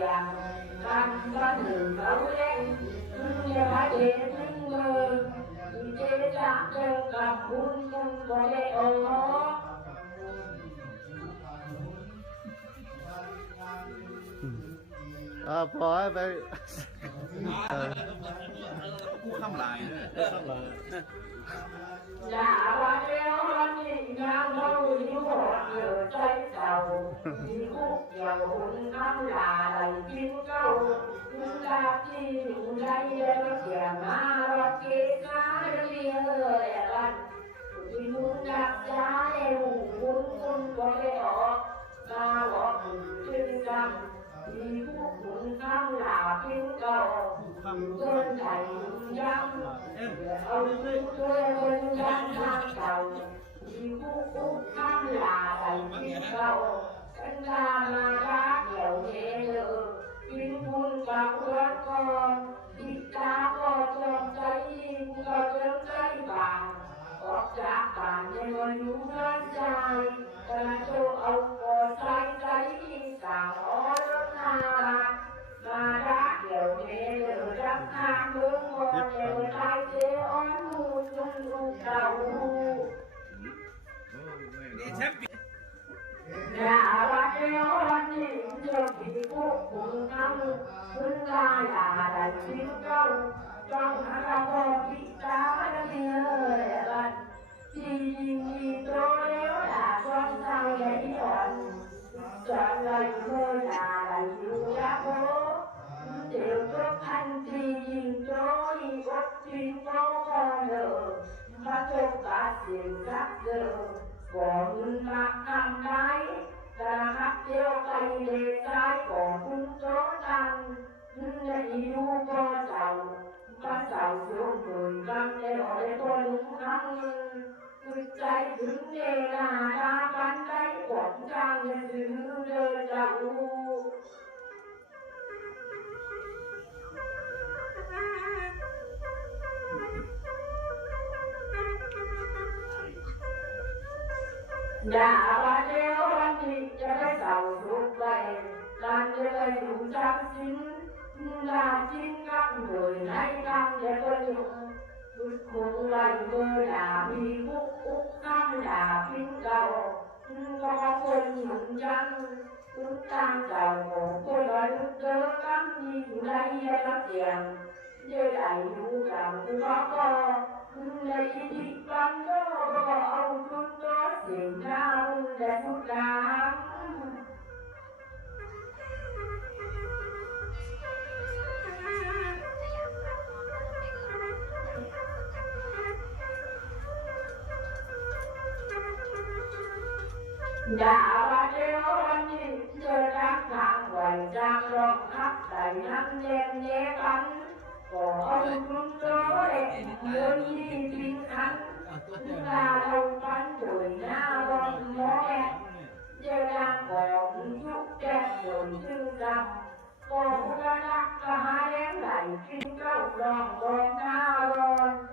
chàng Tăng tăng đường đấu lên Như hóa chế tinh mơ Chế tạm chân cầm buôn chân có lệ ô à bỏ về cũng không lại dạ và kéo lên nhìn ra มีคุกเกี่ยวหุ่นน้ำลายจิ้มเจ้าหุ่นลาคุณนใจแล้เสียมารักเกศาเรียเลยลันหุ่นหุ่นดักย้ายหุ่นหุ่นหุ่เล็กอกตาหอกหุ่นจึมีคุกหุ่นน้ำลาจิ้มเจ้าหุ่นใจหุ่นยำเอาหุ่นตัวเล็ rồi nụ ngang dài Cần châu Âu còn say giấy in cả ó đất Hà Lan Mà đã kiểu mẹ lửa răng hàng hướng hồ đều tay thế ón hù chung Nhà bà kêu anh nhìn cho kỳ quốc cùng năm Chúng là đại Trong hạ con bị đá đã nghe lời tôi nếu là con sao lấy chọn Chọn lời tôi là đại như đã bố Điều tốt thanh thì nhìn tôi Quốc chuyên có con lửa Mà tôi cả tiền rắc lửa còn mặt thằng gái là hát tiêu tay để trái còn cũng chó tăng lấy đu cho giàu ta xuống người văn để để tôi đúng thắng trái đứng để là ta bán tay quảng trang nhân thứ đời u đã ba đeo anh chị cho cái sầu ruột vậy, Làm cho cái đủ trăm chín Là chín các người nay năm để tôi dùng cũng lành tôi là bi phúc úc khăn là phiếu đầu Có quân dụng chân Chúng ta giàu một tôi nói lúc đỡ lắm Như lấy là tiền Như đại đủ rằng tôi có co lấy đi bằng đó ông cũng có tiền ra để phút làm Dạ ba đeo anh nhìn chơi đang thang quần trang rộng khắp đầy năm đêm nhé cánh Có ông cũng có đẹp muốn đi chính Chúng ta đâu bánh rồi na bông mó em Giờ đang còn chút đẹp rồi chứ rằng Còn ra đắc cả hai em lại kinh câu na bông